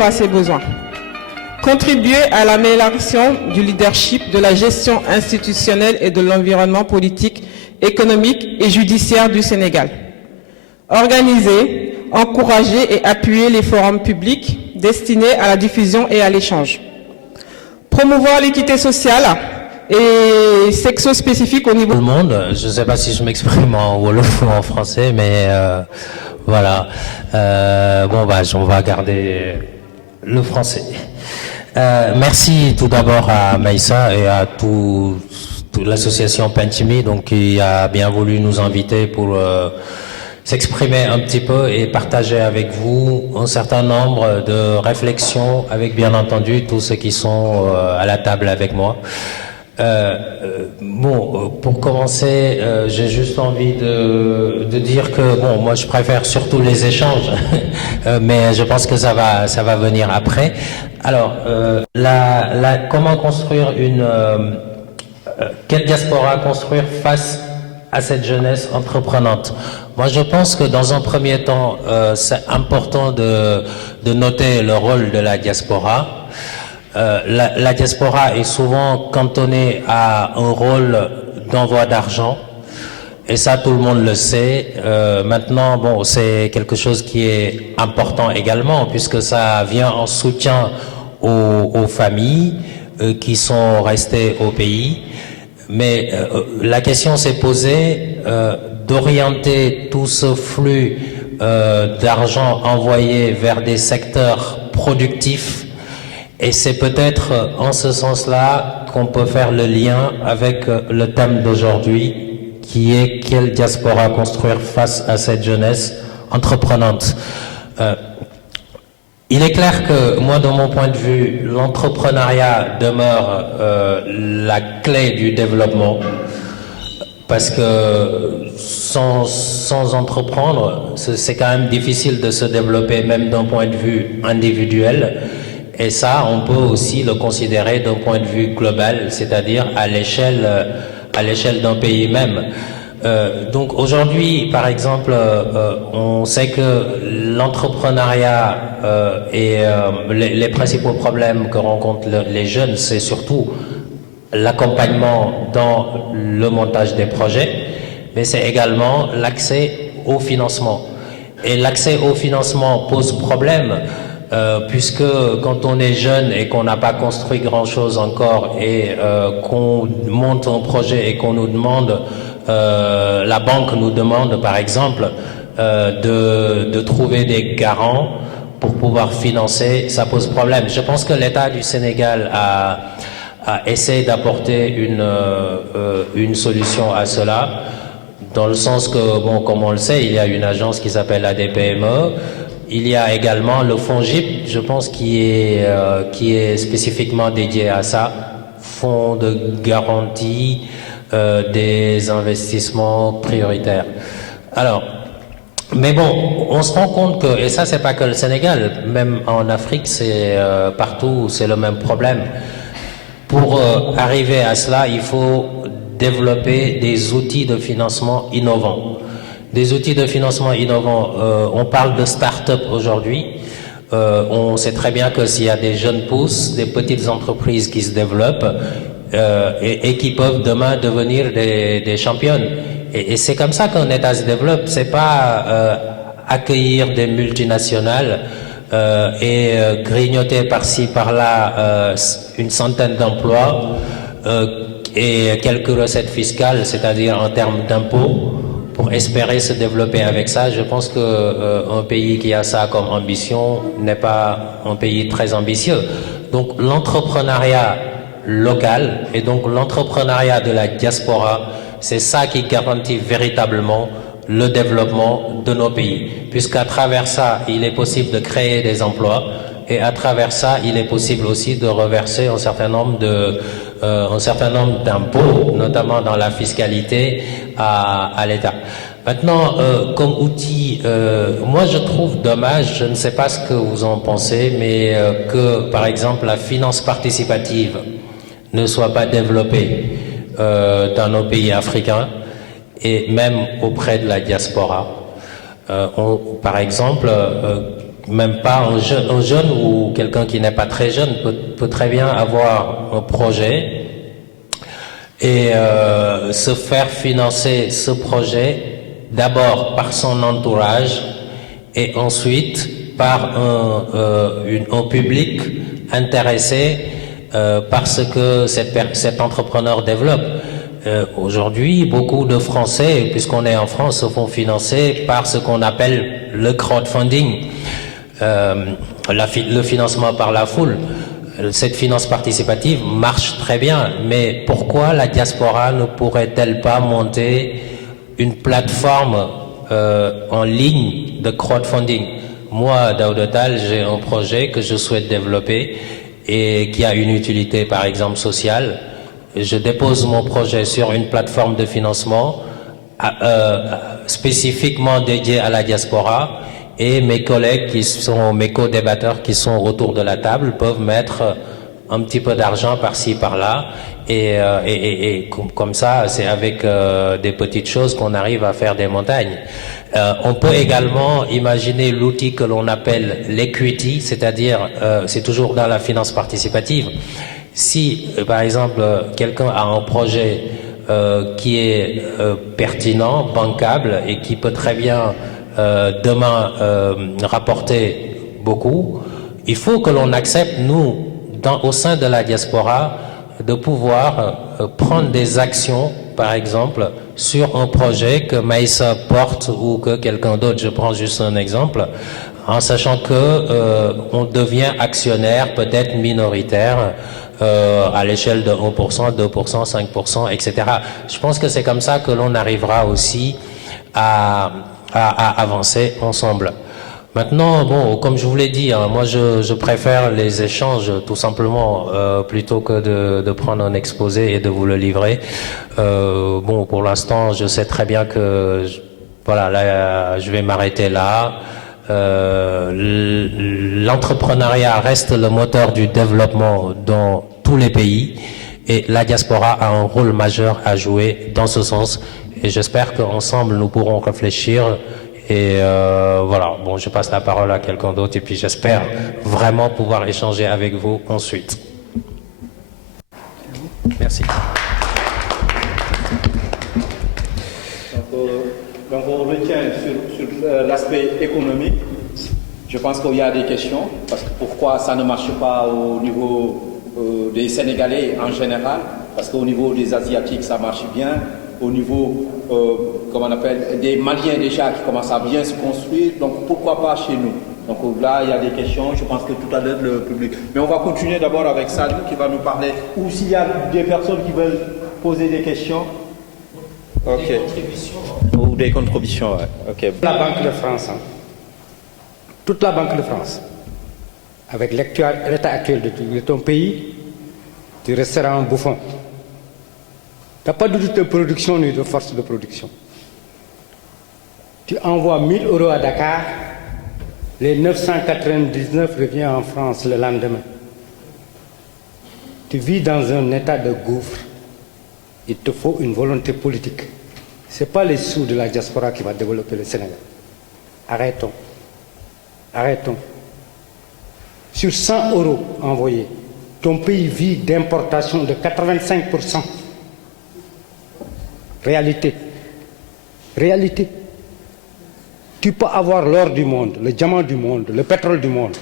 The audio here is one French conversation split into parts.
à ses besoins. Contribuer à l'amélioration du leadership, de la gestion institutionnelle et de l'environnement politique, économique et judiciaire du Sénégal. Organiser, encourager et appuyer les forums publics destinés à la diffusion et à l'échange. Promouvoir l'équité sociale et sexo-spécifique au niveau... Tout le monde, je ne sais pas si je m'exprime en wolof ou en français, mais voilà. On va garder le français. Merci tout d'abord à Maïssa et à toute l'association Pentimi, donc qui a bien voulu nous inviter pour s'exprimer un petit peu et partager avec vous un certain nombre de réflexions avec bien entendu tous ceux qui sont à la table avec moi. Pour commencer, j'ai juste envie de dire que moi je préfère surtout les échanges, mais je pense que ça va venir après. Alors, comment construire quelle diaspora construire face à cette jeunesse entreprenante? Moi, je pense que dans un premier temps, c'est important de noter le rôle de la diaspora. La diaspora est souvent cantonnée à un rôle d'envoi d'argent, et ça tout le monde le sait. Maintenant, c'est quelque chose qui est important également, puisque ça vient en soutien aux familles qui sont restées au pays. Mais la question s'est posée d'orienter tout ce flux d'argent envoyé vers des secteurs productifs. Et c'est peut-être en ce sens-là qu'on peut faire le lien avec le thème d'aujourd'hui, qui est quelle diaspora construire face à cette jeunesse entreprenante. Il est clair que moi, de mon point de vue, l'entrepreneuriat demeure la clé du développement, parce que sans entreprendre, c'est quand même difficile de se développer, même d'un point de vue individuel. Et ça, on peut aussi le considérer d'un point de vue global, c'est-à-dire à l'échelle d'un pays même. Donc aujourd'hui, par exemple, on sait que l'entrepreneuriat et les principaux problèmes que rencontrent les jeunes, c'est surtout l'accompagnement dans le montage des projets, mais c'est également l'accès au financement. Et l'accès au financement pose problème, puisque quand on est jeune et qu'on n'a pas construit grand-chose encore et qu'on monte un projet et qu'on nous demande, la banque nous demande par exemple de trouver des garants pour pouvoir financer, ça pose problème. Je pense que l'État du Sénégal a essayé d'apporter une solution à cela, dans le sens que, comme on le sait, il y a une agence qui s'appelle ADPME. Il y a également le FONGIP, je pense, qui est spécifiquement dédié à ça, Fonds de garantie des investissements prioritaires. Alors, mais on se rend compte que, et ça c'est pas que le Sénégal, même en Afrique, c'est partout, c'est le même problème. Pour arriver à cela, il faut développer des outils de financement innovants. Des outils de financement innovants, on parle de start-up aujourd'hui. On sait très bien que s'il y a des jeunes pousses, des petites entreprises qui se développent et qui peuvent demain devenir des championnes. Et c'est comme ça qu'un État se développe. C'est pas accueillir des multinationales et grignoter par-ci par-là une centaine d'emplois et quelques recettes fiscales, c'est-à-dire en termes d'impôts, pour espérer se développer avec ça. Je pense qu'un pays qui a ça comme ambition n'est pas un pays très ambitieux. Donc l'entrepreneuriat local et donc l'entrepreneuriat de la diaspora, c'est ça qui garantit véritablement le développement de nos pays. Puisqu'à travers ça, il est possible de créer des emplois et à travers ça, il est possible aussi de reverser un certain nombre d'impôts, notamment dans la fiscalité à l'État. Maintenant, comme outil, moi je trouve dommage, je ne sais pas ce que vous en pensez, mais que par exemple la finance participative ne soit pas développée dans nos pays africains et même auprès de la diaspora. Par exemple, même pas un jeune ou quelqu'un qui n'est pas très jeune peut très bien avoir un projet et se faire financer ce projet d'abord par son entourage et ensuite par un public intéressé par ce que cet entrepreneur développe. Aujourd'hui, beaucoup de Français, puisqu'on est en France, se font financer par ce qu'on appelle le crowdfunding, le financement par la foule. Cette finance participative marche très bien, mais pourquoi la diaspora ne pourrait-elle pas monter une plateforme en ligne de crowdfunding? Moi, Daouda Tall, j'ai un projet que je souhaite développer et qui a une utilité, par exemple, sociale. Je dépose mon projet sur une plateforme de financement spécifiquement dédiée à la diaspora et mes collègues qui sont mes co-débatteurs qui sont autour de la table peuvent mettre un petit peu d'argent par-ci, par-là et comme ça, c'est avec des petites choses qu'on arrive à faire des montagnes. On peut également imaginer l'outil que l'on appelle l'equity, c'est-à-dire, c'est toujours dans la finance participative. Si, par exemple, quelqu'un a un projet qui est pertinent, bancable et qui peut très bien demain rapporter beaucoup, il faut que l'on accepte, nous, au sein de la diaspora, de pouvoir prendre des actions, par exemple, sur un projet que Maïssa porte ou que quelqu'un d'autre, je prends juste un exemple, en sachant que on devient actionnaire, peut-être minoritaire, à l'échelle de 1%, 2%, 5%, etc. Je pense que c'est comme ça que l'on arrivera aussi à avancer ensemble. Maintenant, bon, comme je vous l'ai dit, hein, moi je préfère les échanges tout simplement plutôt que de prendre un exposé et de vous le livrer. Bon, pour l'instant, je sais très bien que voilà, là, je vais m'arrêter là. L'entrepreneuriat reste le moteur du développement dans tous les pays et la diaspora a un rôle majeur à jouer dans ce sens. Et j'espère qu'ensemble nous pourrons réfléchir. Et voilà, bon, je passe la parole à quelqu'un d'autre et puis j'espère vraiment pouvoir échanger avec vous ensuite. Merci. Donc on retient sur l'aspect économique. Je pense qu'il y a des questions, parce que pourquoi ça ne marche pas au niveau des Sénégalais en général, parce qu'au niveau des Asiatiques ça marche bien, au niveau comment on appelle, des Maliens déjà qui commencent à bien se construire, donc pourquoi pas chez nous? Donc là, il y a des questions, je pense que tout à l'heure le public. Mais on va continuer d'abord avec Salou qui va nous parler, ou s'il y a des personnes qui veulent poser des questions. Ok. Des contributions. Ou des contributions, ouais. Ok. La Banque de France, hein. Toute la Banque de France, avec l'état actuel de ton pays, tu resteras un bouffon. Tu n'as pas d'outil de production ni de force de production. Tu envoies 1 000 € à Dakar, les 999 reviennent en France le lendemain. Tu vis dans un état de gouffre. Il te faut une volonté politique. Ce n'est pas les sous de la diaspora qui va développer le Sénégal. Arrêtons. Arrêtons. Sur 100 € envoyés, ton pays vit d'importation de 85%. Réalité. Réalité. Tu peux avoir l'or du monde, le diamant du monde, le pétrole du monde.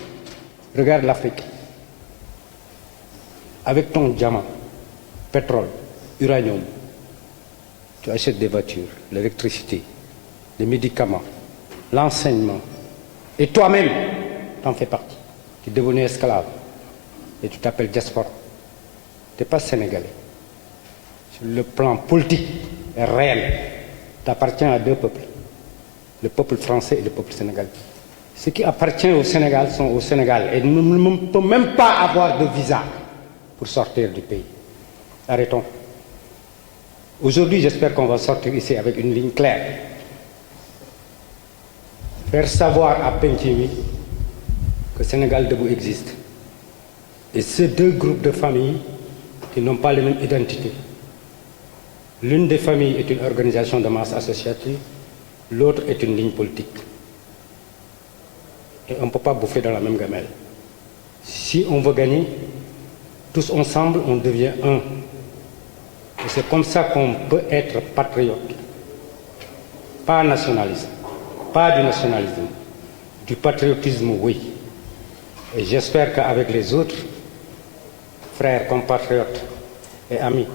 Regarde l'Afrique. Avec ton diamant, pétrole, uranium, tu achètes des voitures, l'électricité, les médicaments, l'enseignement. Et toi-même, tu en fais partie. Tu es devenu esclave. Et tu t'appelles diaspora. Tu n'es pas sénégalais. Sur le plan politique et réel, tu appartiens à deux peuples. Le peuple français et le peuple sénégalais. Ceux qui appartiennent au Sénégal sont au Sénégal et ne peuvent même pas avoir de visa pour sortir du pays. Arrêtons. Aujourd'hui, j'espère qu'on va sortir ici avec une ligne claire. Faire savoir à Pentimi que Sénégal debout existe. Et ces deux groupes de familles qui n'ont pas les mêmes identités. L'une des familles est une organisation de masse associative, l'autre est une ligne politique. et on ne peut pas bouffer dans la même gamelle. Si on veut gagner, tous ensemble, on devient un. Et c'est comme ça qu'on peut être patriote. Pas nationaliste, pas du nationalisme, du patriotisme, oui. Et j'espère qu'avec les autres frères, compatriotes et amis,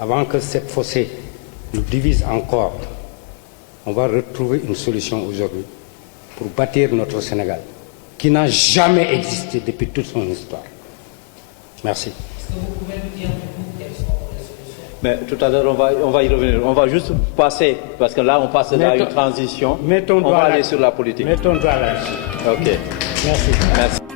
avant que cette fossée nous divise encore, on va retrouver une solution aujourd'hui pour bâtir notre Sénégal, qui n'a jamais existé depuis toute son histoire. Merci. Est-ce que vous pouvez nous dire, quelles sont les solutions? Mais tout à l'heure, on va y revenir. On va juste passer, parce que là, on passe à une transition. On va aller sur la politique. Mettons-toi là-dessus. OK. Merci. Merci.